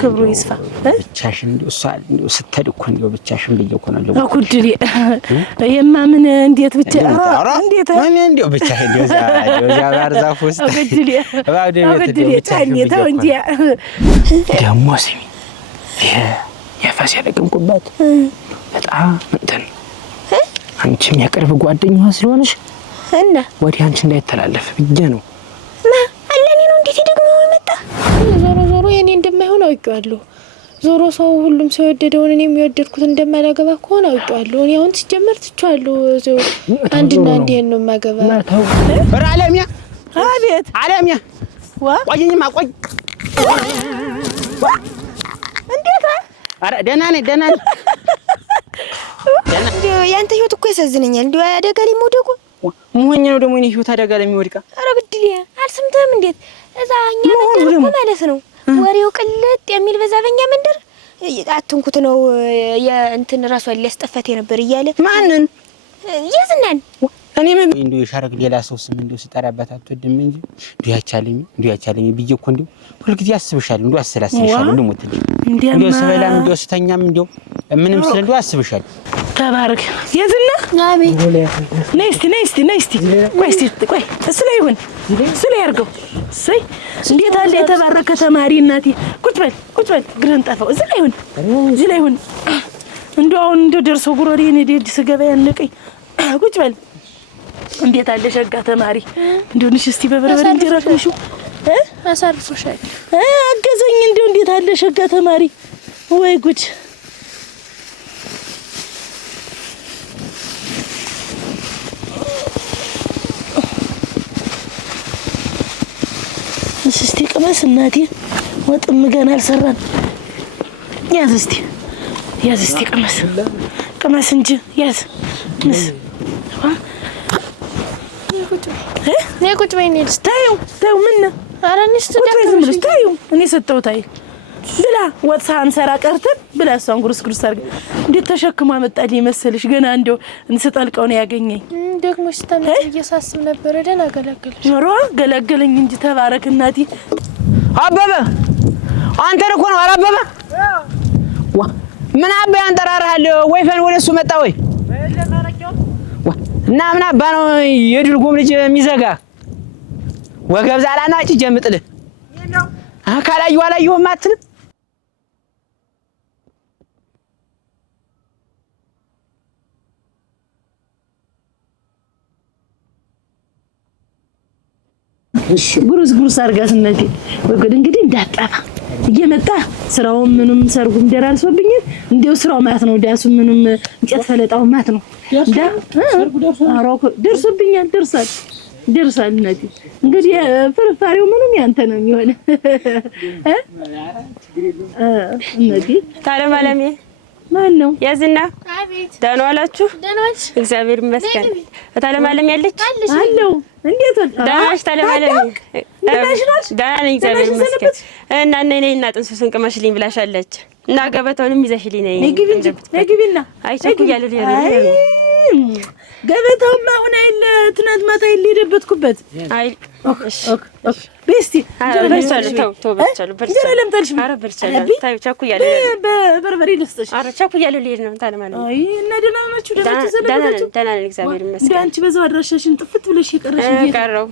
ክብሩ ይስፋ ብቻሽን እንደው ሳል እንደው ስትሄድኩ እንደው ብቻሽን ብየኮ ነው ለምን አኩድሪ የማ ምን እንዴት ብቻ እንዴት ማን እንደው ብቻሽን እንደው ዛ ባርዛፍ ውስጥ አኩድሪ አኩድሪ ታኒ ተው እንጂ ደሞ ስሚ የፋስ ያለቀምኩባት በጣም እንትን አንቺም የቅርብ ጓደኛዋ ስለሆነሽ እና ወዲህ አንቺ እንዳይተላለፍ ብዬ ነው አለኔ ነው እንዴት ደግሞ መጣ ዞሮ የኔ እንደማይሆን አውቄዋለሁ ዞሮ ሰው ሁሉም ሰው ወደደውን እኔ የሚወደድኩት እንደማላገባ ከሆነ አውቄዋለሁ እኔ አሁን ሲጀመር ትቻለሁ እዚው አንድና አንድ ይሄን ነው ማገባ አለሚያ አቤት አለሚያ ቆይኝማ ቆይ እንዴት አረ ደህና ነኝ ያንተ ህይወት እኮ ያሳዝነኛል እንዴ አደጋ ላይ መውደቁ ሞኝ ነው ደግሞ እኔ ህይወት አደጋ ላይ የሚወድቃ አረ ግድል አልሰምተም እንዴት እዛኛ መንደር ማለት ነው ወሬው ቅልጥ የሚል በዛበኛ መንደር አትንኩት ነው የእንትን ራሷን ሊያስጠፋት ነበር እያለ ማንን ይዝናን እኔ ምን እንዴ ሻረግ ሌላ ሰው ስም እንዴ ሲጠራበት አትወድም እንጂ እንዴ ያቻለኝ ብዬ እኮ እንዴ ሁልጊዜ አስብሻለሁ እንዴ አሰላስልሻለሁ እንዴ ሞት እንዴ ሰላም እንዴ ስተኛም እንዴ ምንም ስለ እንዴ አስብሻለሁ ተባረክ የዝና ናቢ ነስቲ ቆይ እሱ ላይ ያርገው ሰይ እንዴት አለ የተባረከ ተማሪ እናቴ ቁጭ በል ግረን ጠፋው እዚህ ላይ ይሁን እንደው አሁን እንደው ደርሶ ጉሮሬን ሄድ ስገባ ያነቀኝ ቁጭ በል እንዴት አለ ሸጋ ተማሪ እንደው ንሽ እስቲ በበርበሬ እንዲራክምሹ አሳርፎሻል አገዘኝ እንደው እንዴት አለ ሸጋ ተማሪ ወይ ጉድ እስቲ ቅመስ እናቴ ወጥም ገና አልሰራን ያዝ እስቲ ቅመስ እንጂ ያዝ ምስ ቁጭ በይኝ ታዩ ምን አራንስ ታዩ እኔ ሰጠሁት አይ ብላ ወጥ ሳንሰራ ቀርተን ብላ እሷን ጉርስ አርገ እንዴት ተሸክማ መጣልኝ መሰልሽ ገና እንደው እንስጠልቀው ነው ያገኘኝ ደግሞ ስታምጥ እየሳስብ ነበር ደና ገለገለኝ እንጂ ተባረክ እናቴ አበበ አንተ እኮ ነው አበበ ምን አባ ያንጠራራል ወይፈን ወደሱ መጣ ወይ እና ምን አባ ነው የድርጎም ልጅ የሚዘጋ ወገብ ዛላና እጭ ጀምጥልህ አላየሁም አትልም እሺ ጉርስ አርጋስነቴ ወገድ እንግዲህ እንዳጣፋ እየመጣ ስራው ምንም ሰርጉም ደራርሶብኝ እንደው ስራው ማለት ነው ዳሱ ምንም እንጨት ፈለጣው ማለት ነው ሰርጉ ደርሶብኛል ደርሳል እናቴ እንግዲህ ፍርፋሪው ምንም ያንተ ነው የሚሆነ እናቴ ታለማለሜ ማን ነው ያዝና አቤት ደህና ዋላችሁ እግዚአብሔር ይመስገን ታለማለም ያለች አለው እንዴት ዳሽ ታለማለም ዳና እግዚአብሔር ይመስገን እና ነይና ጥንሱን ቅመሽልኝ ብላሻለች እና ገበታውንም ይዘሽልኝ ነይ ግቢና አይቸኩያለሁ ገበታውማ አሁን አይል ትናንት ማታ ይሄደበትኩበት አይ ቤስቲ በርቻለሁ ለምታልሽ ኧረ በርቻለሁ ታዩ ቸኩያለሁ በበርበሬ ልስጥሽ ኧረ ቸኩያለሁ ልሄድ ነው ታለማለም አይ እና ደህና ናችሁ ደህና ነን እግዚአብሔር ይመስገን እንዴ አንቺ በዛው አድራሻሽን ጥፍት ብለሽ ይቀርሽ እንዴ ቀረው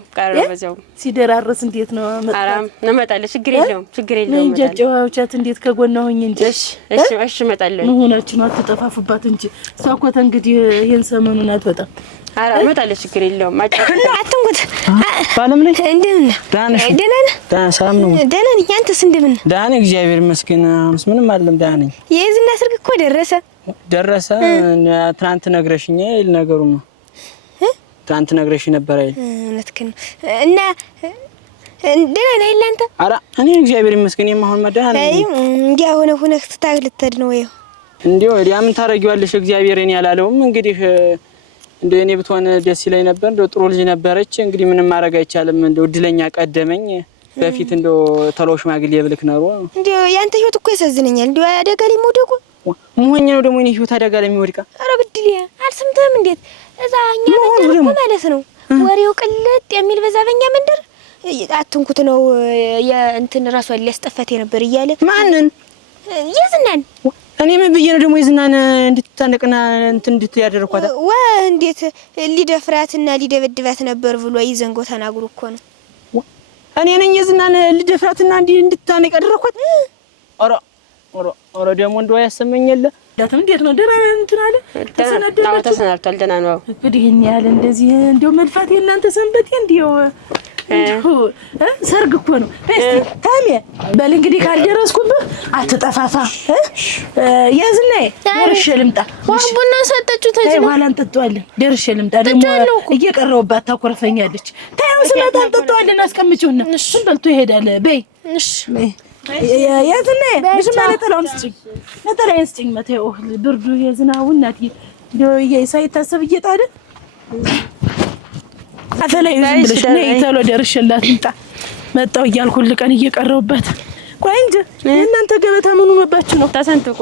በዛው ሲደራረስ እንዴት ነው መጣ እመጣለሁ ችግር የለውም እንጃጫዋውቻት እንዴት ከጎና ሆኝ እንጂ እሺ እመጣለሁ መሆናችሁ ነው አትጠፋፉባት እንጂ እሷ እኮ እንግዲህ ይሄን ሰሞኑን አትወጣም አራ እመጣለሁ ችግር የለውም አትንኩት ባለም ላይ እንደምን ደህና ሰላም ነው ደህና ነኝ አንተስ እንደምን ደህና እግዚአብሔር ይመስገን አሁንስ ምንም አይደለም ደህና ነኝ የዝና ስልክ እኮ ደረሰ ትናንት ነግረሽኝ ነገሩማ ትናንት ነግረሽ ነበር አይደል እውነትክን እና ደህና ነህ አንተ አራ እኔ እግዚአብሔር ይመስገን የማሆን መደህና ነኝ እንዲያ ሆነ ልትሄድ ነው ወይ እንዴው ምን ታረጊዋለሽ እግዚአብሔርን ያላለውም እንግዲህ እንደ እኔ ብትሆን ደስ ይለኝ ነበር እንደ ጥሩ ልጅ ነበረች እንግዲህ ምንም ማድረግ አይቻልም እንደ እድለኛ ቀደመኝ በፊት እንደ ተሎሽ ማግል ይብልክ ነው እንዴ ያንተ ህይወት እኮ ያሳዝነኛል እንዴ አደጋ ላይ መውደቁ ሞኝ ነው ደግሞ እኔ ህይወት አደጋ ላይ የሚወድቃ አረ ግድል አልሰምተም እንዴት እዛኛ መንደር ማለት ነው ወሬው ቅልጥ የሚል በዛበኛ መንደር አትንኩት ነው የእንትን ራሷን ሊያስጠፋት የነበር እያለ ማንን የዝናን እኔ ምን ብዬ ነው ደግሞ የዝናን እንድትታነቅና እንትን እንድትያደርኳት እንዴት ሊደፍራትና ሊደበድባት ነበር ብሎ ይዘንጎ ተናግሮ እኮ ነው እኔ ነኝ የዝናን ልደፍራትና እንድትታነቅ ያደረኳት ኦሮ ደግሞ እንደው ያሰመኛል ዳተም እንዴት ነው ደራ እንትን አለ ተሰናድቷል ደህና ነው እንግዲህ እኔ ያለ እንደዚህ እንደው መልፋት የእናንተ ሰንበቴ እንደው ሰርግ እኮ ነው እስቲ ታሜ በል እንግዲህ ካልደረስኩብህ አትጠፋፋ ያዝናዬ ደርሼ ልምጣ ቡና ሰጠችው ተጂ በኋላ እንጠጣዋለን ደርሼ ልምጣ ደግሞ እየቀረውባት ታኮርፈኛለች ታየው ስመጣ እንጠጣዋለን አስቀምጪውና እሱን በልቶ ይሄዳል በይ እሺ ያዝናዬ ብዙ ማለት ነጠላውን ስጭኝ መተው ብርዱ የዝናቡ እናትዬ እንደው ሳይታሰብ እየጣደ አተላይ ዝም ብለሽ ነይ ተሎ ደርሼላት ልምጣ መጣው እያልኩ ልቀን እየቀረውበት ቆይ እንጂ እናንተ ገበታ ምኑ መባችሁ ነው ተሰንጥቆ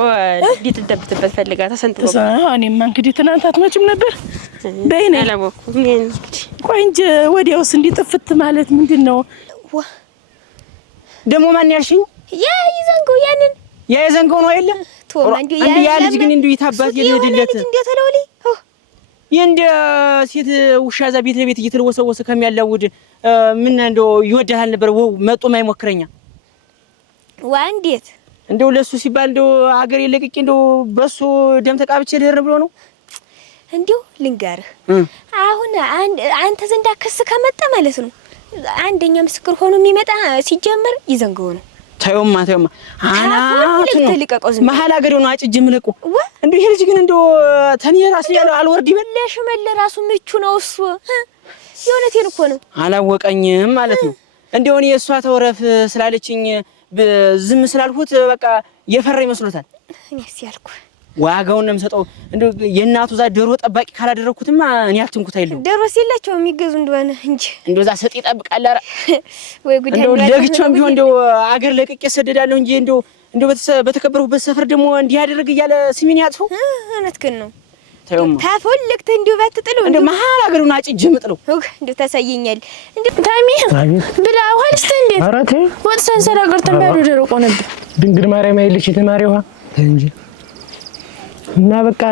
ሊትደብትበት ፈልጋ ተሰንጥቆ እኔማ እንግዲህ ትናንት አትመጭም ነበር በይኔ አላወኩም ቆይ እንጂ ወዲያውስ እንዲጥፍት ማለት ምንድነው ደሞ ማን ያልሽኝ ያ ይዘንጎ ያንን ያ ይዘንጎ ነው አይደል ቶማ እንዴ ያ ልጅ ግን እንዴ ይታባት የልጅለት እንዴ ተለውሊ የእንደ ሴት ውሻ እዛ ቤት ለቤት እየተለወሰወሰ ከሚያላውድ ምን እንደው ይወደሃል ነበር መጦ ማይሞክረኛ እንዴት እንደው ለሱ ሲባል እንደው አገር የለቅቄ እንደው በሱ ደም ተቃብቼ ልሄር ብሎ ነው እንደው ልንገርህ አሁን አንተ ዘንዳ ክስ ከመጣ ማለት ነው አንደኛ ምስክር ሆኖ የሚመጣ ሲጀምር ይዘንገው ነው ታዩማ መሀል አገር ነው አጭጅ ምልቁ እንደው ይሄ ልጅ ግን እንደው ተኔ ራስ ያለው አልወርድ ይበለሽ ራሱ ምቹ ነው እሱ የሆነቴን እኮ ነው አላወቀኝም ማለት ነው እንደው እኔ እሷ ተወረፍ ስላለችኝ ዝም ስላልሁት በቃ የፈራ ይመስሎታል እኔስ ያልኩ ዋጋውን ነው የምሰጠው እንደው የእናቱ ዛ ዶሮ ጠባቂ ካላደረኩትማ እኔ አልተንኩት አይደለም ዶሮ ሲላቸው የሚገዙ እንደሆነ እንጂ እንደው ዛ ሰጥ ይጠብቃል አረ ወይ ጉድ እንደው ለግቾም ቢሆን እንደው አገር ለቅቄ ሰደዳለሁ እንጂ እንደው በተከበረበት ሰፈር ደግሞ እንዲህ ያደረገ እያለ ስሚን ያጥፉ እውነትህን ነው ታዩማ ታፈልክተ እንደው ባትጥለው እንደው መሀል አገሩን አጭጅ ምጥለው እንደው ታሳየኛል እንደው ታሚ ብላ ወልስተ እንዴት አራቴ ወጥ ሰንሰራ ቀርተን ባዶ ደረቆ ነበር ድንግል ማርያም አይልሽ ተማሪዋ እንጂ እና በቃ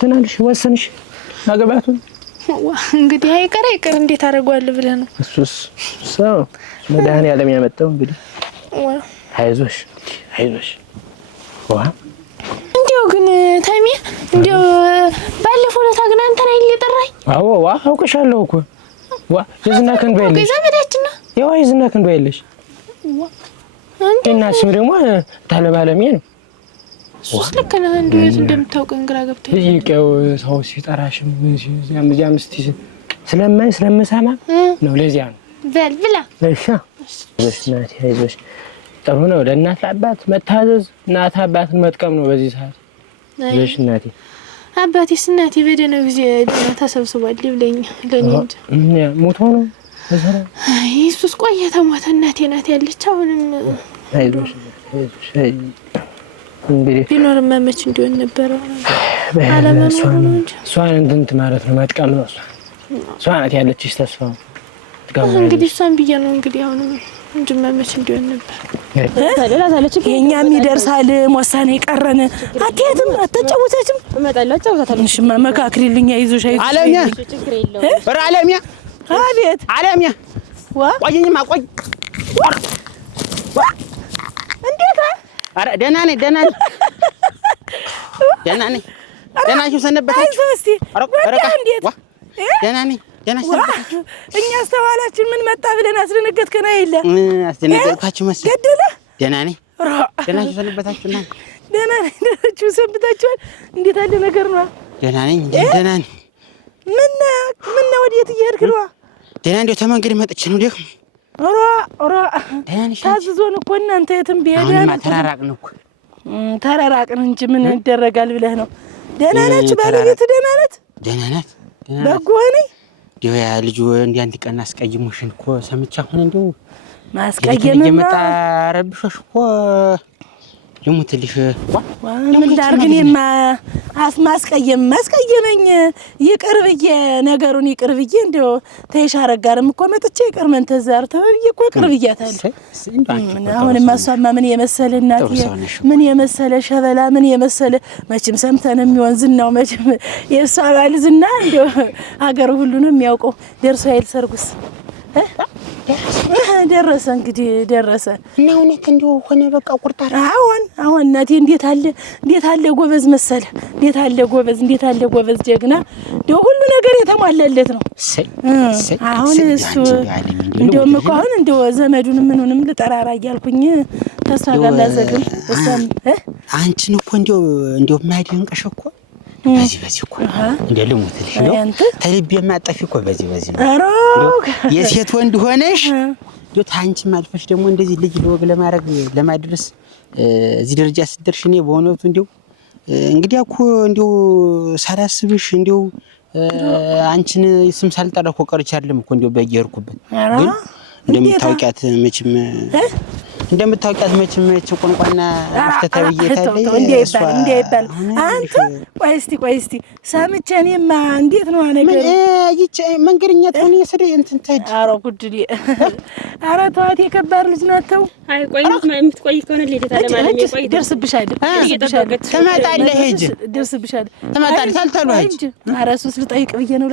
ትናንሽ ወሰንሽ ማገባቱን እንግዲህ አይቀር እንዴት አደርጋለሁ ብለህ ነው እሱስ ሰው መድኃኒዓለም ያመጣው እንግዲህ አይዞሽ እንደው ግን ታሚ እንደው ባለፈው ለታግና አንተ ላይ ሊጠራኝ አውቀሻለሁ እኮ የዝና ከንዱ አይልሽ ዘመዳችን ነው የዝና ከንዱ አይልሽ እና ስም ደግሞ ታለባለሜ ነው ሱስ ልክ ነህ እንደው የት እንደምታውቀኝ ግራ ገብቶኝ ይቀው ሰው ሲጠራሽም እዚያም እስቲ ስለምሰማ ነው ለዚያ ነው በል ብላ እሺ እናቴ አይዞሽ ጥሩ ነው ለእናት ለአባት መታዘዝ እናት አባትን መጥቀም ነው በዚህ ሰዓት እሺ እናቴ አባቴስ እናቴ በደህና ጊዜ ደህና ተሰብስቧል ይብለኝ ለኔ እንጂ ሞቶ ነው በሰራ ኢየሱስ ቆየ ተሞተ እናቴ ናት ያለች አሁንም አይዞሽ እንግዲህ ቢኖርማ መች እንዲሆን ነበር አለመኖር ነው እንጂ እሷን እንትን ማለት ነው መጥቀም ነው እሷ ናት ያለችሽ ተስፋው እንግዲህ እሷን ብዬ ነው እንግዲህ አሁን እንጂ መች እንዲሆን ነበር ታለላ ታለች የኛም ይደርሳል ሞሳኔ ቀረን አትያትም አትጫወታችም እመጣለሁ አጫውታታለሁ እሺ መካክሪልኛ አይዞሽ አለሚያ ችግር የለውም ኧረ አለሚያ አቤት አለሚያ ቆይኝማ ቆይ እንዴት ኧረ ደህና ነኝ ደህና ናችሁ ሰነበታችሁ እስቲ እንዴት ደህና ነኝ ደህና ሰነበታችሁ እኛ አስተዋላችን ምን መጣ ብለን አስደነገጥከና የለ አስደነገጥኳችሁ መሰለኝ ገደለ ደህና ነኝ ደህና ናችሁ ሰነበታችሁና ደህና ነኝ ደህናችሁ ሰንብታችኋል እንዴት አለ ነገር ነው ደህና ነኝ ደህና ነኝ ምን ወዴት እየሄድክ ነው ደህና እንደው ተመንገድ መጥቼ ነው ደግሞ ኦራ ታዝዞን እኮ እናንተ የትም ቢሄዳን ተራራቅን እንጂ ምን ይደረጋል ብለህ ነው ደህና ነች ባለቤት ደህና ናት ደህና ናት በጎ ነኝ እንደው ያ ልጅ እንደ አንድ ቀን አስቀይሞሽን እኮ ሰምቼ አሁን እንደው ማስቀየም የመጣ ረብሾሽ እኮ ልሙትልሽ ምን ዳርግን ማስቀየመኝ ይቅር ብዬ ነገሩን ይቅር ብዬ እንደው ተይሻረግ ጋርም እኮ መጥቼ ይቅር ምን ተዛር ተብዬ እኮ ይቅር ብያታለሁ። አሁንም ማሷማ ምን የመሰለ እናት ምን የመሰለ ሸበላ ምን የመሰለ መቼም ሰምተን የሚሆን ዝናው መቼም የእሷ ባል ዝና እንደው ሀገሩ ሁሉ ነው የሚያውቀው። ደርሶ አይል ሰርጉስ ደረሰ እንግዲህ ደረሰ እና እውነት እንደው ሆነ በቃ ቁርጣራ። አሁን እናቴ እንዴት አለ ጎበዝ መሰለ እንዴት አለ ጎበዝ ጀግና እንደው ሁሉ ነገር የተሟላለት ነው። አሁን እሱ እንደውም እኮ አሁን እንደው ዘመዱን ምኑንም ልጠራራ እያልኩኝ ተስፋ ጋር ላዘግም እሷም አንቺን እኮ እንደው ማይደንቀሽ እኮ በዚህ እኮ እንደ ልሙትልሽ ነው ተልብ የማጠፊ እኮ በዚህ ነው የሴት ወንድ ሆነሽ ዶት አንቺ ማልፈሽ ደግሞ እንደዚህ ልጅ ለወግ ለማድረስ እዚህ ደረጃ ስትደርሽ እኔ በእውነቱ እንግዲህ እኮ ሳላስብሽ አንቺን ስም ሳልጠራ እኮ ቀርቼ አይደለም እኮ በየርኩበት ግን እንደምታውቂያት መቼም ቁንቋና አስተታብዬ ታዲያ እንዲያይባል አንተ ቆይ እስቲ ሰምቼ እኔማ እንዴት ነው ነገር ይች መንገርኛ ተሆነ የሰደ እንትን ታጅ አሮ ጉድሊ አረ ተዋት የከባድ ልጅ ናት። ተው አይ ቆይ የምትቆይ ከሆነ ለሌታ ለማለም ይቆይ ደርስብሻል ተመጣለህ ሂጅ ደርስብሻል ተመጣለህ ታልታሉ ሂጅ አረ ሱስ ልጠይቅ ብዬ ነው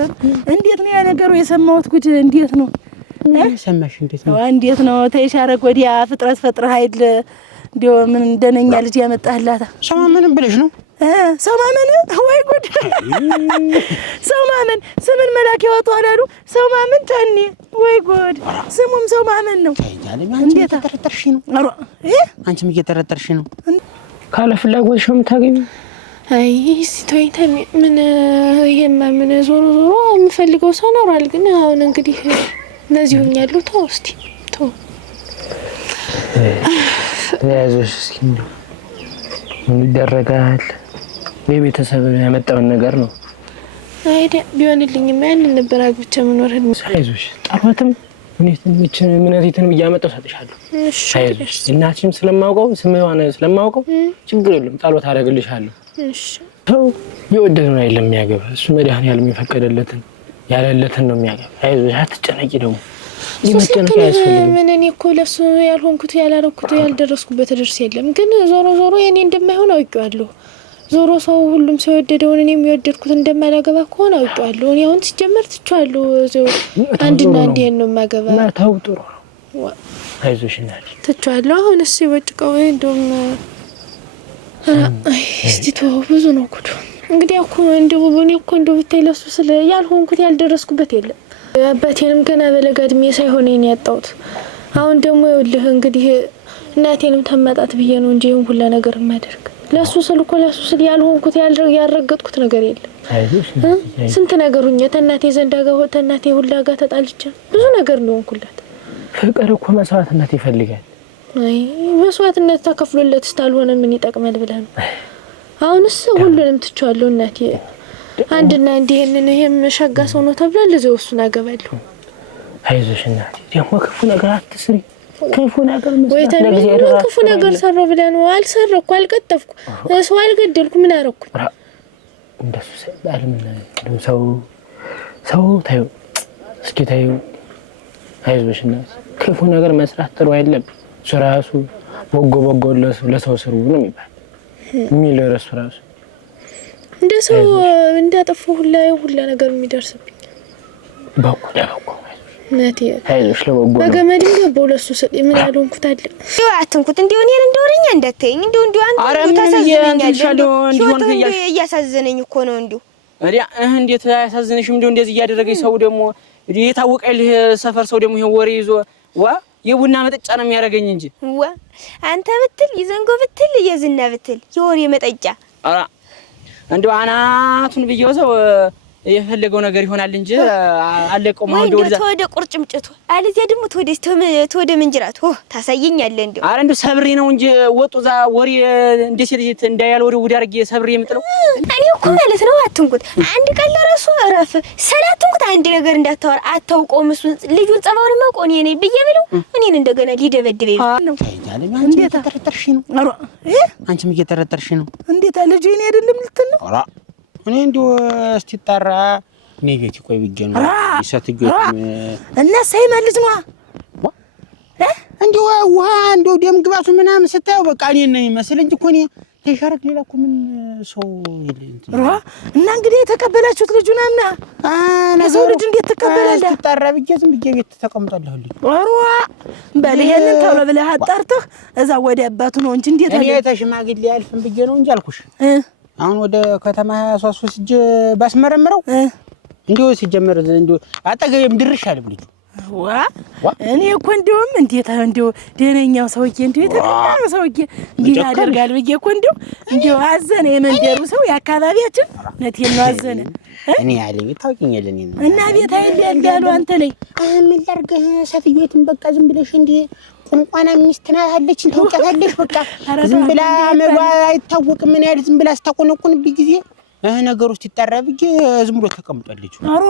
እንዴት ነው ያ ነገሩ የሰማሁት ጉድ እንዴት ነው ሰማሽ እንዴት ነው ተይሻረግ ወዲያ ፍጥረት ፈጥረህ አይደል እንደው ምን እንደነኛ ልጅ ያመጣህላታ ሰማመን ብለሽ ነው ሰማመን ወይ ጉድ ሰማመን ስምን መላክ ያወጣው አላሉ ሰማመን ታኒ ወይ ጉድ ስሙም ሰማመን ነው እንዴት ተጠረጠርሽ ነው አንቺም እየተጠረጠርሽ ነው ካለ ፍላጎትሽ ነው የምታገቢው አይ ሲቶይታ ምን ይሄማ ምን ዞሮ የምፈልገው ሰው ኖሯል ግን አሁን እንግዲህ ለዚሁኝ ያለው ተውስቲ ተው ያዞሽ እስኪ ምን ይደረጋል በቤተሰብ ያመጣውን ነገር ነው አይደ ቢሆንልኝማ ያንን ነበር አግብቼ መኖርን አይዞሽ ጣፋትም ምንትን እያመጣው ሰጥሻለሁ አይዞሽ እናትሽም ስለማውቀው ችግር የለም ጣሎት አደርግልሻለሁ እሺ ተው የወደደውን አይደለም የሚያገባ እሱ መድኃኒዓለም የፈቀደለትን ያለለትን ነው የሚያገባ አይዞሽ አትጨነቂ ደግሞ ሊመጨነቅ ያስፈልግ ምን እኔ እኮ ለሱ ያልሆንኩት ያላረኩት ያልደረስኩበት ድርስ የለም ግን ዞሮ የኔ እንደማይሆን አውቄዋለሁ ዞሮ ሰው ሁሉም ሰው የወደደውን እኔም የወደድኩት እንደማላገባ ከሆነ አውቄዋለሁ እኔ አሁን ሲጀመር ትቻለሁ አንድና አንድ ነው የማገባ ማታው ጥሩ አይዞሽ እናት ትቻለሁ አሁን እሺ ወጭቀው እንደውም እስቲ ተው ብዙ ነው ጉዱ እንግዲህ እኮ እንደው ብታይ ለሱ ስለ ያልሆንኩት ያልደረስኩበት የለም አባቴንም ገና በለጋድሜ ሳይሆን እኔ ያጣሁት አሁን ደግሞ ይኸውልህ እንግዲህ እናቴንም ተማጣት ብዬ ነው እንጂ ይሁን ሁሉ ነገር ማደርግ ለሱ ስል ያልሆንኩት ያልረገጥኩት ነገር የለም ስንት ነገሩኛ ተናቴ ዘንዳ ጋር ተናቴ ሁላ ጋር ተጣልቻ ብዙ ነገር ነው እንኩላት ፍቅር እኮ መስዋዕትነት ይፈልጋል አይ መስዋዕትነት ተከፍሎለት ስታልሆነ ምን ይጠቅማል ብለህ ነው አሁንስ ሁሉንም ትቻለሁ እናቴ አንድና አንድ ይሄም ሸጋ ሰው ነው ተብሏል ለዚህ እሱን አገባለሁ አይዞሽ እናቴ ደግሞ ክፉ ነገር አትስሪ ክፉ ነገር ክፉ ነገር ሰራው ብለህ ነው አልሰረኩ አልቀጠፍኩ ሰው አልገደልኩ ምን አረኩ እንደሱ ሰይጣን ሰው ታዩ እስኪ ታዩ አይዞሽ እናቴ ክፉ ነገር መስራት ጥሩ አይደለም ራሱ ወጎ ለሰው ስሩ ነው የሚባል ራሱ እንደሰው እንዳጠፉ ሁላ ነገር የሚደርስብኝ ባቆዳው ነቴ አይዞሽ ለበጎ በገመድ ገባው ለሱ ሰጥ ምን ያልሆንኩት አለ አትንኩት እንደው እኔን እንደወረኛ እንዳትተኝ እንደው አንተ ታሳዝነኛለህ እያሳዘነኝ እኮ ነው እንደው አሪያ እንዴት ያሳዝነሽም እንደው እንደዚህ እያደረገኝ ሰው ደግሞ የታወቀልህ ሰፈር ሰው ደግሞ ይሄን ወሬ ይዞ የቡና መጠጫ ነው የሚያደርገኝ እንጂ አንተ ብትል ይዘንጎ ብትል የዝና ብትል የወሬ መጠጫ እንደው አናቱን ብየው ሰው የፈለገው ነገር ይሆናል እንጂ አለቀው ማለት ወደ ቁርጭምጭቱ አለዚያ ደግሞ ወደ ምንጅራቱ ታሳየኛለህ እንደው አረ እንደው ሰብሬ ነው እንጂ ወጡ ዛ ወሬ እንደ ሴት እንዳያል ወደ ውድ አድርጌ ሰብሬ የምጥለው እኔ እኮ ማለት ነው አትንኩት አንድ ቀን ለራሱ እረፍ ሰላትንኩት አንድ ነገር እንዳታወራ አታውቀውም እሱን ልጁን ጸባውን ማውቀው እኔ ነኝ ብዬ ብለው እኔን እንደገና ሊደበድበኝ ነው እንዴት ተጠረጠርሽ ነው አረ አንቺም እየተጠረጠርሽ ነው እንዴት ልጁ እኔ አይደለም ልትል ነው አረ እኔ እንደው እስቲ ጠራ እኔ ቤት ቆይ ብዬ ነው ይሰትገኝ እና ሳይመልስ ነው እንደው ውሃ እንደው ደም ግባቱ ምናምን ስታየው በቃ እኔ ነኝ መስል እንጂ እኮ እኔ ተሻረክ ሌላ እኮ ምን ሰው ይልኝ እና እንግዲህ የተቀበላችሁት ልጁን አምና ለሰው ልጅ እንዴት ተቀበላለህ ተጣራ ብዬ ዝም ብዬ ቤት ተቀምጣለሁ ልጅ ወሯ በል ይሄንን ተውለ ብለህ አጣርተህ እዛ ወደ አባቱ ነው እንጂ እንዴት እኔ ተሽማግሌ ያልፍም ብዬ ነው እንጂ አልኩሽ አሁን ወደ ከተማ 23 እጅ ባስመረምረው እንዴው ሲጀመር እንዴው አጠገቤም ድርሽ አለ ልጁ ዋ እኔ እኮ እንደውም እንዴት እንደው ደነኛው ሰውዬ እንደው የተቀጣው ሰውዬ እንዴት ያደርጋል ብዬ እኮ እንደው አዘነ የመንደሩ ሰው የአካባቢያችን ነቴን ነው አዘነ እኔ ያለኝ ታውቂኛለህ እኔ እና ቤት አይደል ያለው አንተ ላይ ምን ላድርግ ሰፍየትን በቃ ዝም ብለሽ እንዴ ቁንቋና ሚስትና አለችን ተውቀታለሽ በቃ ዝም ብላ መሯ አይታወቅም ምን ያህል ዝም ብላ አስተቆነቁን ቢጊዜ ነገር ውስጥ ይጣራብኝ ዝም ብሎ ተቀምጧለች አሮ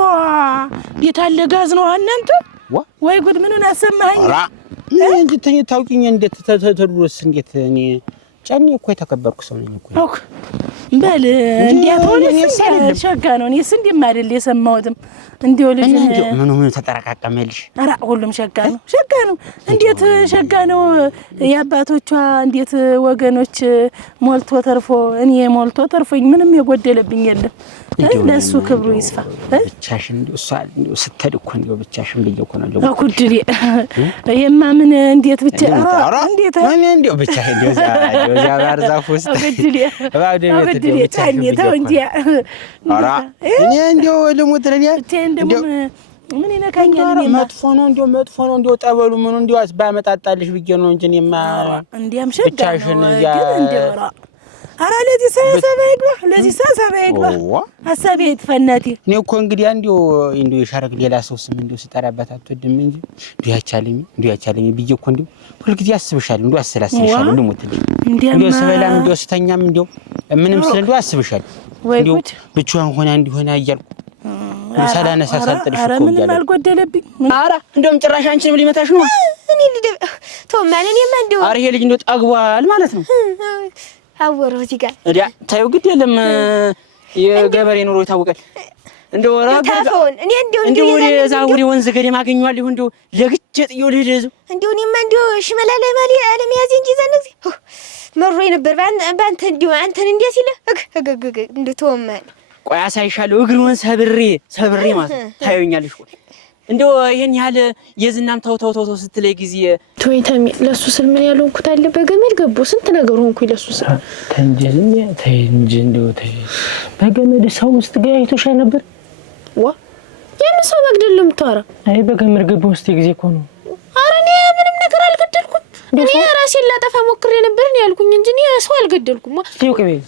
ቤት አለ ጋዝ ነው እናንተ ወይ ጉድ ምኑን አሰማኸኝ እንዴ ታውቂኝ እንዴት ተተሩስ እንዴት እኔ ጫኔ እኮ የተከበርኩ ሰው ነኝ እኮ በል እንዴት ሆነ ሸጋ ነው እኔስ እንዴም አይደል የሰማሁትም እንዴው ልጅ ምን ተጠረቃቀመልሽ አራ ሁሉም ሸጋ ነው እንዴት ሸጋ ነው ያባቶቿ እንዴት ወገኖች ሞልቶ ተርፎ እኔ ሞልቶ ተርፎኝ ምንም የጎደለብኝ የለም ለሱ ክብሩ ይስፋ ብቻሽን እንደው ሳል እንደው ስትሄድ እኮ እንደው ብቻሽን ብዬ እኮ ነው አኩድሪ የማ ምን እንዴት ብቻ እንዴት እኔ እንደው ብቻሽን እንደው ዛ ባርዛፍ ውስጥ አኩድሪ አኩድሪ ታኝ ተው እንጂ አራ እኔ እንደው ልሙት ለኔ እንደው ምን ይነካኛል እኔ መጥፎ ነው እንደው ጠበሉ ምን እንደው ባመጣጣልሽ ብዬ ነው እንጂ እኔማ እንዲያም ሸጋ ነው ግን እንደው አራ ለዚህ ሰሰበ ይግባ ሐሳቤ ይጥፈናቲ እኔ እኮ እንግዲህ እንደው የሻረክ ሌላ ሰው ስም እንደው ሲጠራበት አትወድም እንጂ እንደው ያቻለኝ ብዬ እኮ እንደው ሁሉ ጊዜ አስብሻለሁ እንደው አሰላስልሻለሁ እንደው ሞትልኝ እንደው ሰበላም እንደው ስተኛም እንደው ምንም ስለ እንደው አስብሻለሁ እንደው ብቻዋን ሆና እንዲሆነ አያልኩ ሰላነሳ ሳልጥልሽ እኮ ምንም አልጎደለብኝ አራ እንደውም ጭራሽ አንቺንም ሊመታሽ ነው እኔ እኔማ እንደው አረ ይሄ ልጅ እንደው ጠግቧል ማለት ነው አወራው እዚህ ጋር እዲያ ታዩ ግድ የለም የገበሬ ኑሮ ይታወቃል እንደው ታፈውን እኔ እንደው ወደ ወንዝ ገደማ አገኘዋለሁ እንደው ለግጬ ጥዬው ልሄድ እንደው እኔማ እንደው ሽመላለ ማሊ ዓለም ያዝ እንጂ ዘነዚ መሮኝ ነበር ባንተ እንደው አንተን እንዴ ሲለ እንደው ተወማል ቆይ አሳይሻለሁ እግሩን ሰብሬ ማለት ታዩኛለሽ እንደው ይሄን ያህል የዝናም ተው ስትለይ ጊዜ ቶይታሚ ለሱ ስል ምን ያልሆንኩት አለ በገመድ ገቦ ስንት ነገር ሆንኩኝ ለሱ ስል ተንጂ እንደው በገመድ ሰው ውስጥ ጋይቶሻ ነበር ያን ሰው መግደል ለምታወራ አይ በገመድ ገቦ ውስጥ ጊዜ እኮ ነው ኧረ እኔ ምንም ነገር አልገደልኩም እኔ ራሴን ላጠፋ ሞክሬ ነበር ነው ያልኩኝ እንጂ እኔ ሰው አልገደልኩም ይውቀበይ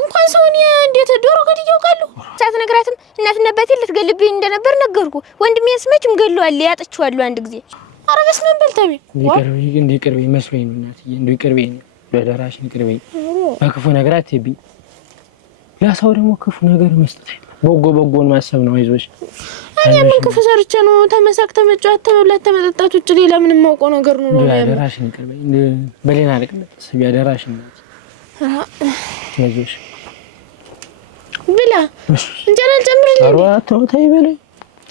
እንኳን ሰውን እንዴት ዶሮ ገድየው ቃሉ ሳትነግራትም እናትና አባቴ ልትገልብኝ እንደነበር ነገርኩ ወንድሜስ መችም ገለዋል ያጥቻለሁ አንድ ጊዜ ኧረ በስመ አብ በልታሚ ይቅርበኝ መስሎኝ ነው እናትዬ እንደው ይቅርበኝ በደራሽ ይቅርበኝ በክፉ ነገር አትይብኝ ያ ሰው ደግሞ ክፉ ነገር መስጠት በጎን ማሰብ ነው አይዞሽ እኔ ምን ክፉ ሰርቼ ነው ተመሳክ ተመጫወት ተመብላት ተመጣጣት ውጭ ሌላ ምንም ማውቀው ነገር ነው ነው በደራሽ ይቅርበኝ በሌላ ነገር ስብ ያደራሽ ነው አይዞሽ ብላ እንጀራ ጨምርልኝ አሯ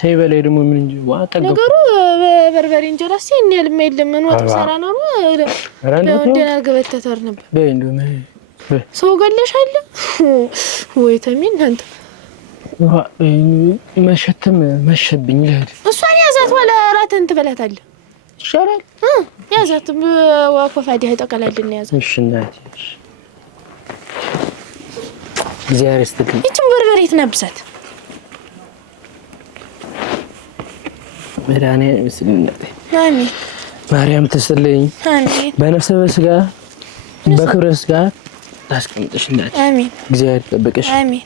ተይ በላይ ደግሞ ምን እንጂ ዋጣገው ነገሩ በበርበሬ እንጀራ ሲን ያልም የለም ምን ወጥ ሰራ ነው እንደና ገበተተር ነበር በእንዶ ሰው ገለሻለ ወይ ተሚን አንተ መሸብኝ ልሄድ እሷን ያዛት ወላ ራተን ትበላታለ ይሻላል ያዛት ወፋፋዲ አይጠቀላልና ያዛት እሺ እናቴ እግዚአብሔር ይስጥልኝ እቺ በርበሬ ትነብሳት መዳኔ ምስልናት አሜን ማርያም ትስጥልኝ አሜን በነፍስ በስጋ በክብረ ስጋ ታስቀምጥሽ እናት አሜን እግዚአብሔር ይጠብቅሽ አሜን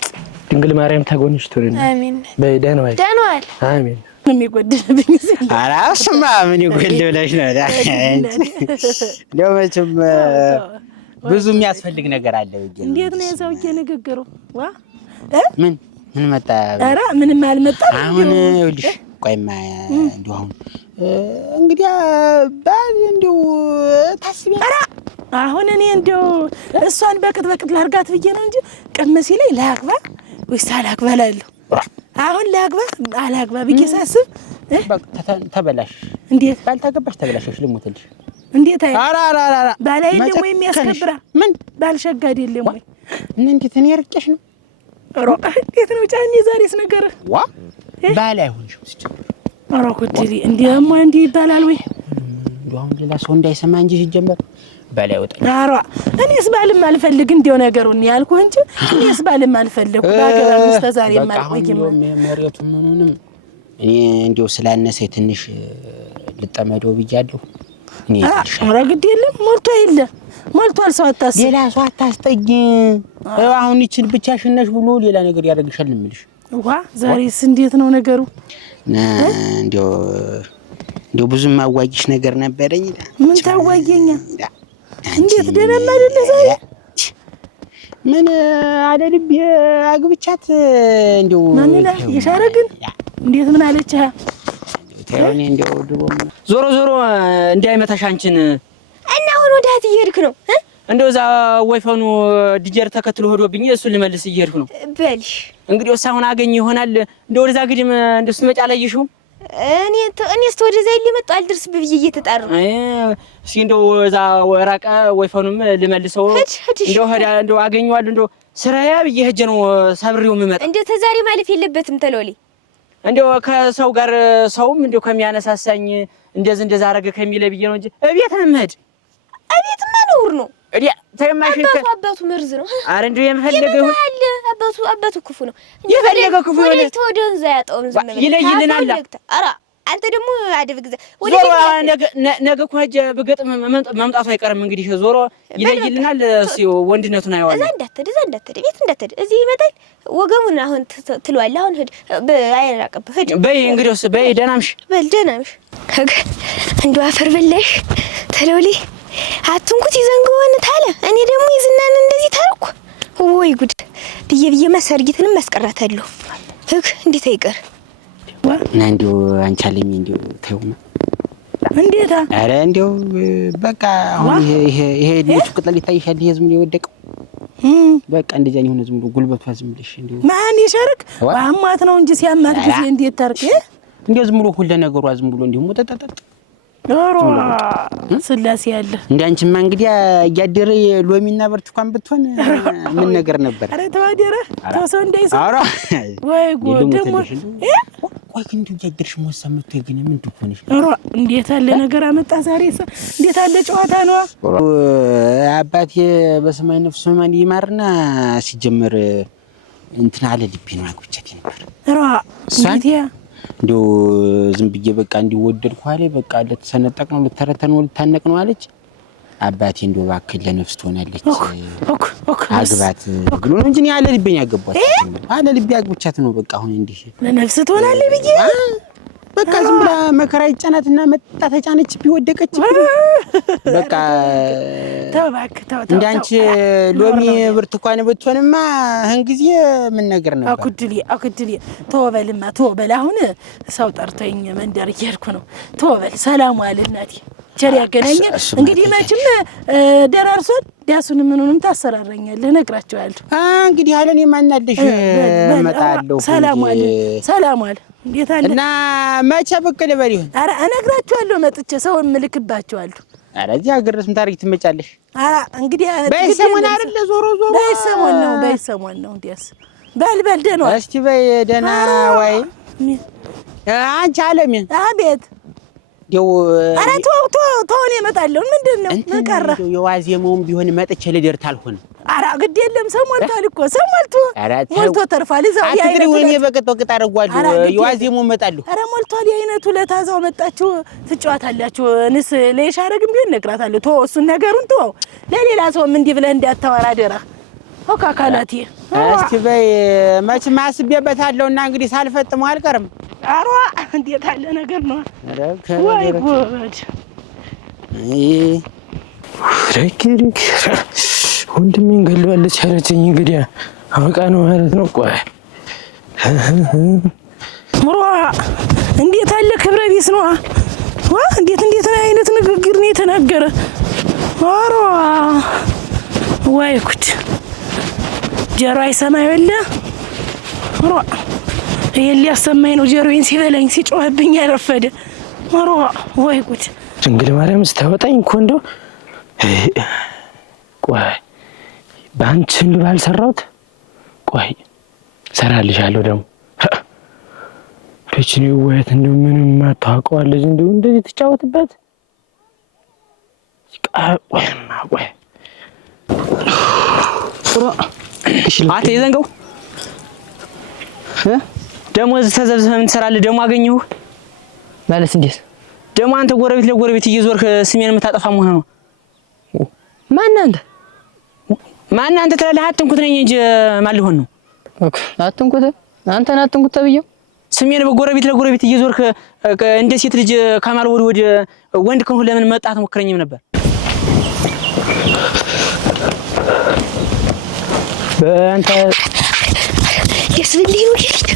ድንግል ማርያም ታጎንሽ ትሁን። አሜን። በደህና ዋል። ደህና ዋል። አሜን። ምን ይጎድልብኝ ሲል ኧረ እሱማ ምን ይጎድልብሽ ነው እንደው መቼም ብዙ የሚያስፈልግ ነገር አለ። እንዴት ነው የሰውዬ ንግግሩ? ዋ ምን መጣ? ኧረ ምንም አልመጣም። አሁን ይኸውልሽ ቆይማ እንደው አሁን እንግዲህ ባል እንደው ታስቢ። ኧረ አሁን እኔ እንደው እሷን በቅጥ ላርጋት ብዬ ነው እንጂ ቀመሲ ላይ ላግባ ወይስ አላግባ እላለሁ። አሁን ላግባ አላግባ ብዬ ሳስብ ተበላሽ። እንዴት ባልታገባሽ ተበላሽሽ ልሞትልሽ። እንዴት አይ ኧረ ባል አይደለም ወይ የሚያስከብራ? ምን ባልሸጋ አይደለም ወይ? እንዴት እኔ ርቄሽ ነው? ሮቃ እንዴት ነው ጫኔ ዛሬስ ነገር ዋ ባል አይሆንሽም ሲጀምር። ኧረ ኩትሪ እንዲያማ እንዲህ ይባላል ወይ? እንደው አሁን ሌላ ሰው እንዳይሰማ እንጂ ሲጀመር ባል አይወጣኝ። ኧረ እኔስ ባልም አልፈልግ እንደው ነገሩን ያልኩህ እንጂ እኔስ ባልም አልፈልግ ባገባ እስከ ዛሬ ማልቆይም መሬቱ ምኑንም እኔ እንደው ስላነሰኝ ትንሽ ልጠመደው ብያለሁ። እኔ ኧረ ግድ የለም ሞልቷል። ሰው አታስብ፣ ሌላ ሰው አታስጠጊ። አሁን ይችን ብቻሽን ነሽ ብሎ ሌላ ነገር ያደርግሻል እምልሽ። ዋ ዛሬስ እንዴት ነው ነገሩ? እንደው ብዙም አዋጊሽ ነገር ነበረኝ። ምን ታዋየኛ? እንዴት ደህና አይደለ ዛሬ? ምን አለልብ አግብቻት እንደው ማንና የሻረግን እንዴት ምን አለች? ታውኔ እንደው ዞሮ እንዳይመታሽ አንቺን እና አሁን ወዳት እየሄድክ ነው? እንደው እዛ ወይፈኑ ዲጀር ተከትሎ ሄዶብኝ እሱን ልመልስ እየሄድኩ ነው። በልሽ እንግዲህ ወሳሁን አገኘ ይሆናል። እንደው ወደዛ ግድም እንደሱ መጫ ላይ ይሽው እኔስ ወደዛ ሊመጣ አልደርስ ብዬ እየተጣሩ እስኪ እንደው እዛ ወራቀ ወይፈኑም ልመልሰው እንደው አገኘዋለሁ። እንደው ስራዬ ብዬ ሄጄ ነው ሰብሬው የምመጣ። እንደው ተዛሬ ማለፍ የለበትም ተሎሊ። እንደው ከሰው ጋር ሰውም እንደው ከሚያነሳሳኝ እንደዛ አረገ ከሚለ ብዬ ነው እንጂ እቤት ነው የምሄድ። እቤትማ ነውር ነው። እዲያ ተማሽ አባቱ መርዝ ነው። አረ እንደው የምፈልገው አባቱ ክፉ ነው። የፈለገው ክፉ ነው። ወደዛ ያጣውም ዝም ብለህ ይለይልናል። አራ አንተ ደግሞ አደብ ግዛ ዞሮ ነገ እኮ ሂጅ ብገጥም መምጣቱ አይቀርም። እንግዲህ ዞሮ ይለይልናል። እሱ ወንድነቱን አይዋል። እዛ እንዳትሄድ ቤት እንዳትሄድ እዚህ ይመጣል ወገሙን አሁን ትሏል። አሁን ሂድ አይራቀብህ ሂድ በይ። እንግዲህስ በይ ደህና ነሽ? በል ደህና ነሽ። እንደው አፈር በላሽ ተሎሊ አትንኩት ይዘንገውን ታለ እኔ ደግሞ ይዝናን እንደዚህ ታረኩ። ወይ ጉድ ብዬ ማሰርጊትንም ማስቀራታለሁ። እንዴት አይቀር እና እንደው አንቻለኝ እንደው ተውማ እንዴታ። አረ እንደው በቃ አሁን ይሄ ልጅ ቅጠል ይታይሻል። ይሄ ዝም ብሎ የወደቀው በቃ እንደዛ ነው። ዝም ብሎ ጉልበቷ ዝም ብለሽ እንደው ማን ይሸርክ አማት ነው እንጂ ሲያማት ጊዜ እንዴት ታርክ? እንደው ዝም ብሎ ሁሉ ነገሯ ዝም ብሎ እንደው ሞተተተ ዶሮ ስላሴ ያለ እንዳንቺማ እንግዲህ እያደረ ሎሚና ብርቱካን ብትሆን ምን ነገር ነበር? አረ ተዋደረ ተሰው እንዳይሰራ። አረ ወይ ጉድ ደግሞ ቆይ ግን እንደው እያደርሽ ሞሰምቶ ግን ምን ትሆንሽ? አረ እንዴት ያለ ነገር አመጣ ዛሬ? እንዴት ያለ ጨዋታ ነው? አባቴ በሰማይ ነፍሱ ማን ይማርና ሲጀመር እንትን አለ ልቤ ነው አግብቻት ነበር። አረ እንዴት ያ እንደው ዝም ብዬ በቃ እንዲወደድኩ አለ። በቃ ለተሰነጠቅ ነው ለተረተን ነው ለታነቅ ነው አለች። አባቴ እንደው እባክህ ለነፍስ ትሆናለች አግባት ብሎ ነው እንጂ ያለ ልቤን ያገባች አለ ልቤ አግብቻት ነው በቃ አሁን እንዲህ ለነፍስ ትሆናለች ብዬ በቃ ዝም ብላ መከራ ይጫናትና መጣ ተጫነች ቢወደቀች በቃ ተባክ ተው እንዳንቺ ሎሚ ብርቱካን ብትሆንማ ህን ጊዜ ምን ነገር ነበር? አኩድሊ ተወበልማ ተወበል። አሁን ሰው ጠርቶኝ መንደር እየሄድኩ ነው። ተወበል ሰላም ዋል እናቴ ቸር ያገናኘን። እንግዲህ መቼም ደራርሶን ዳሱን ምኑንም ታሰራራኛለህ እነግራቸዋለሁ። እንግዲህ አለን የማናለሽ እመጣለሁ። ሰላም ዋል እንዴት አለ እና መቼ ብቅ ልበል ይሁን? ኧረ እነግራቸዋለሁ መጥቼ ሰው እምልክባቸዋለሁ። ኧረ እዚህ ሀገር ድረስ ምን ታሪክ ትመጫለሽ? ኧረ እንግዲህ በሰሞን አይደለ ዞሮ በሰሞን ነው እንዴስ በል ደህና እስቲ በይ ደህና ወይ አንቺ አለም አቤት ደው ኧረ ተው እኔ እመጣለሁ። ምንድን ነው ምን ቀረ? የዋዜማውም ቢሆን መጥቼ ልደርት አልሆነ። ኧረ ግድ የለም ሰው ሞልቷል እኮ ሰው ሞልቶ ተርፏል። እዛው አትግሪ ወኔ በቅጥ አደርጓለሁ። የዋዜማው እመጣለሁ። ኧረ ሞልቷል። የአይነቱ ለታዛው መጣችሁ ትጫወታላችሁ። እንስ ለሻረግም ቢሆን እነግራታለሁ። ተው እሱን ነገሩን ተው። ለሌላ ሰውም እንዲህ ብለህ እንዳታወራ አደራ። አካላቴ እስቲ በይ መቼም አስቤበታለሁና እንግዲህ ሳልፈጥመው አልቀርም። ኧረ እንዴት አለ ነገር ነው ወይ ጉድ! ረኪሪክ ወንድሜን ገለዋለች ያለችኝ እንግዲህ አበቃ ነው ማለት ነው። ቆይ ምሮ እንዴት አለ ክብረ ቢስ ነው። እንዴት አይነት ንግግር ነው የተናገረ? ኧረ ወይ ጉድ! ጀሮ አይሰማ ይወለ ሮ ይሄን ሊያሰማኝ ነው። ጀሮዬን ሲበላኝ ሲጮህብኝ ያረፈደ ሮ ወይ ጉድ! ድንግል ማርያም ስታወጣኝ እኮ እንደው ቆይ በአንቺ እንዱ ባልሰራሁት ቆይ ሰራልሻለሁ። ደግሞ ለችኒ ወይት እንደው ምንም ማታውቀዋለች እንደው እንደዚህ ትጫወትበት ቆይ አተ ይዘንገው ደሞዝ ተዘብዝበህ ምን ትሰራለህ? ደሞ አገኘሁ ማለት እንዴት ደሞ አንተ ጎረቤት ለጎረቤት እየዞርክ ስሜን የምታጠፋ መሆን ነው? ማን አንተ ትላለህ? አትንኩት ነኝ እንጂ ማን ሊሆን ነው? ኦኬ አትንኩት አንተን አትንኩት ተብየው ስሜን በጎረቤት ለጎረቤት እየዞርክ እንደ ሴት ልጅ ከማል ወድ ወንድ ከሆነ ለምን መጣት ሞክረኝም ነበር? በአንተ يسبلي وجهك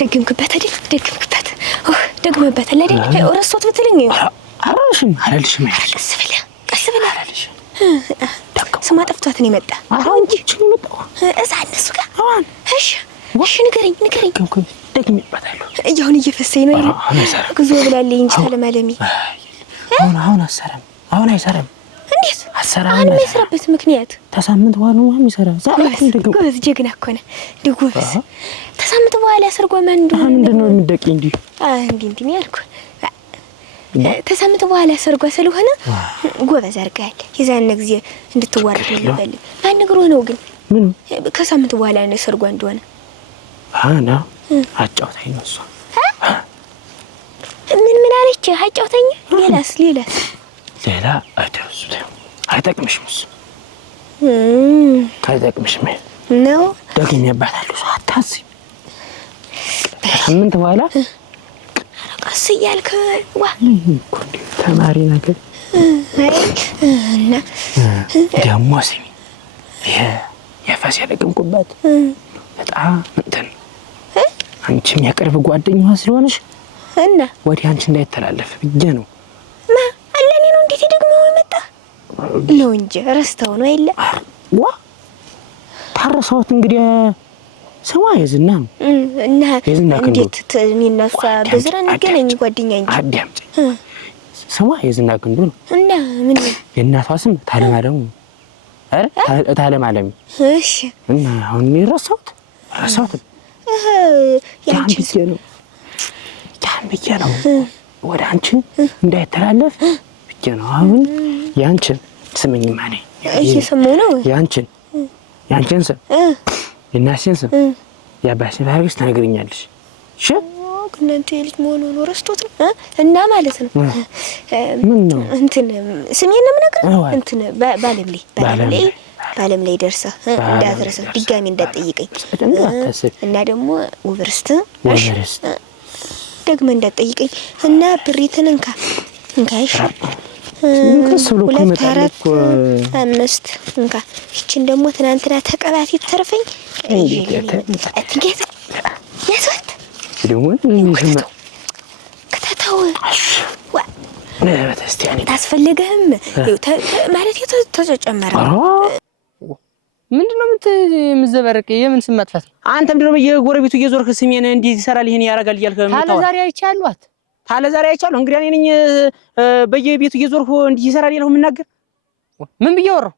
دقمكبات هذه دقمكبات دقمكبات لا دي ورصوت بتلني عراشم علالشم قسبلا سما طفتاتني مدا انت شنو مدا ازعل نسو كا ايش نقري دقمكباتالو يهون يفسي ነው ጉዞ ብላለኝ እንጂ ተለማለሚ አሁን አይሰራም። እንዴት አሰራም? አሁን የማይሰራበት ምክንያት ተሳምንት በኋላ ነው የሚሰራ። ዛሬ እንደገና ጎበዝ ጀግና እኮ ነህ ድጎበዝ። ተሳምንት በኋላ ሰርጎ ማን እንደሆነ ምንድን ነው የሚደቂ እንዴ? እንዴ ነው ያልኩ። ተሳምንት በኋላ ሰርጎ ስለሆነ ጎበዝ አድርጋል። የዛን ጊዜ እንድትዋረድ ይፈልግ ማን ነግሮ ነው ግን ምን ከሳምንት በኋላ ነው ሰርጎ እንደሆነ አና አጫውታኝ ነው እሷ ምን አለች? አጫውታኝ። ሌላስ ሌላ አደረሱት አይጠቅምሽም አይጠቅምሽም ነው ደግሜ ያባታለሁ አታስቢ። ሳምንት በኋላ ቀስ እያልክ ዋ ተማሪ ነገር እና ደግሞ ስሚ የፋስ ያደግምኩባት በጣም እንትን አንቺም የቅርብ ጓደኛዋ ስለሆነሽ እና ወዲህ አንቺ እንዳይተላለፍ ብዬ ነው። አለኔ ነው እንዴት ደግሞ መጣ ነው እንጂ ረስተው ነው አይደል? ዋ ታረሳውት እንግዲህ ሰው አይዝና ነው እና እንዴት እኔና እሷ በዝራ እንገናኝ ጓደኛ እንጂ አዳምጪ ሰው አይዝና ክንዱ ነው እና ምን የእናቷ ስም ታለማለም አረ ታለማለም። እሺ እና አሁን ረሳውት ያንቺ ነው ብቻ ነው ወደ አንቺ እንዳይተላለፍ ብቻ ነው። አሁን ያንቺን ስምኝ ማኔ እሺ ሰሞኑ ነው ያንቺን ስም የእናትሽን ስም የአባትሽን ታሪክ ትነግሪኛለሽ። እሺ እናንተ ልጅ መሆኑ ነው ረስቶት ነው እና ማለት ነው ምን ነው እንትን ስሜን ነው የምነግርህ እንትን ባለም ላይ ደርሰህ እንዳትረሳው ድጋሚ እንዳትጠይቀኝ እና ደግሞ ወበርስት ደግመህ እንዳትጠይቀኝ እና ብሪትን እንካሽ 2 4 5 እንካ እቺን ደግሞ ትናንትና ተቀባት ይተርፈኝ አትገት ያሰት ደግሞ ምን ከተታው ታስፈልገህም ማለት ተጨመረ ምንድነው የምትዘበረቅ የምን ስም ማጥፋት ነው? አንተ ምንድነው በየጎረቤቱ እየዞርክ ስሜን እንዲህ ይሰራል ይሄን ያረጋል እያልክ ታለ ዛሬ አይቻለሁ እንግዲህ እኔ ነኝ በየቤቱ እየዞርኩ እንዲህ ይሰራል ያለው የምናገር ምን ብዬ ወራው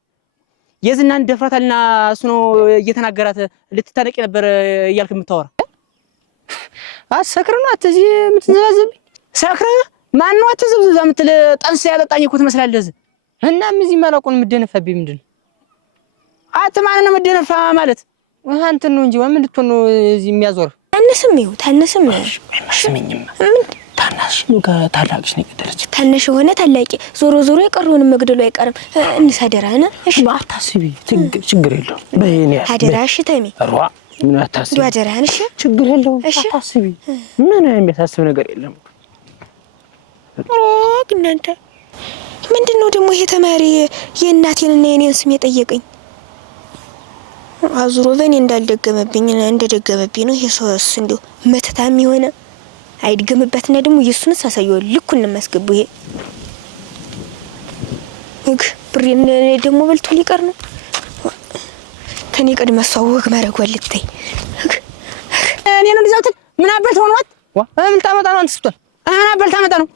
የዝናን ደፍራታልና እሱ ነው እየተናገራት ልትታነቂ ነበር እያልክ የምታወራ አሰክር ነው አትዚህ የምትዘባዘብ ሰክረ ማን ነው አትዘብዘብ የምትል ጠንስ ያጠጣኝ እኮ ትመስላለህ እና ምዚህ ማላቆን ምደነፋብኝ ምንድነው አትማን ነው መደነፋ ማለት አንተ ነው እንጂ ወም እንድትሆን ነው እዚህ የሚያዞር ታነስም ታናሽ ነው ከታላቅሽ ነው የቀደረች። ታናሽ ሆነ ታላቂ ዞሮ ዞሮ የቀረውን መግደሉ አይቀርም። እንሳደራና እሺ አታስቢ፣ ችግር የለውም። በእኔ አደራሽ ተሚ ሯ ምን አታስቢ፣ አደራህን። እሺ ችግር የለውም። አታስቢ፣ ምን የሚያሳስብ ነገር የለም። እናንተ ምንድነው ደግሞ ይሄ ተማሪ የእናቴንና የኔን ስም የጠየቀኝ? አዙሮ በእኔ እንዳልደገመብኝ እንደደገመብኝ ነው። ይሄ ሰውስ እንደው መተታም የሆነ አይድገምበትና ደግሞ ኢየሱስን ሳሳየው ልኩን እናስገቡ። ይሄ ብሬን ደግሞ በልቶ ሊቀር ነው። ከኔ ቀድማ ሰው ወግ ማረግ ወልተይ እኔ ነው ልዛውት ምን አበልት ሆነዋት ምን ታመጣ ነው አንተ ስትል ምን አበልት ታመጣ ነው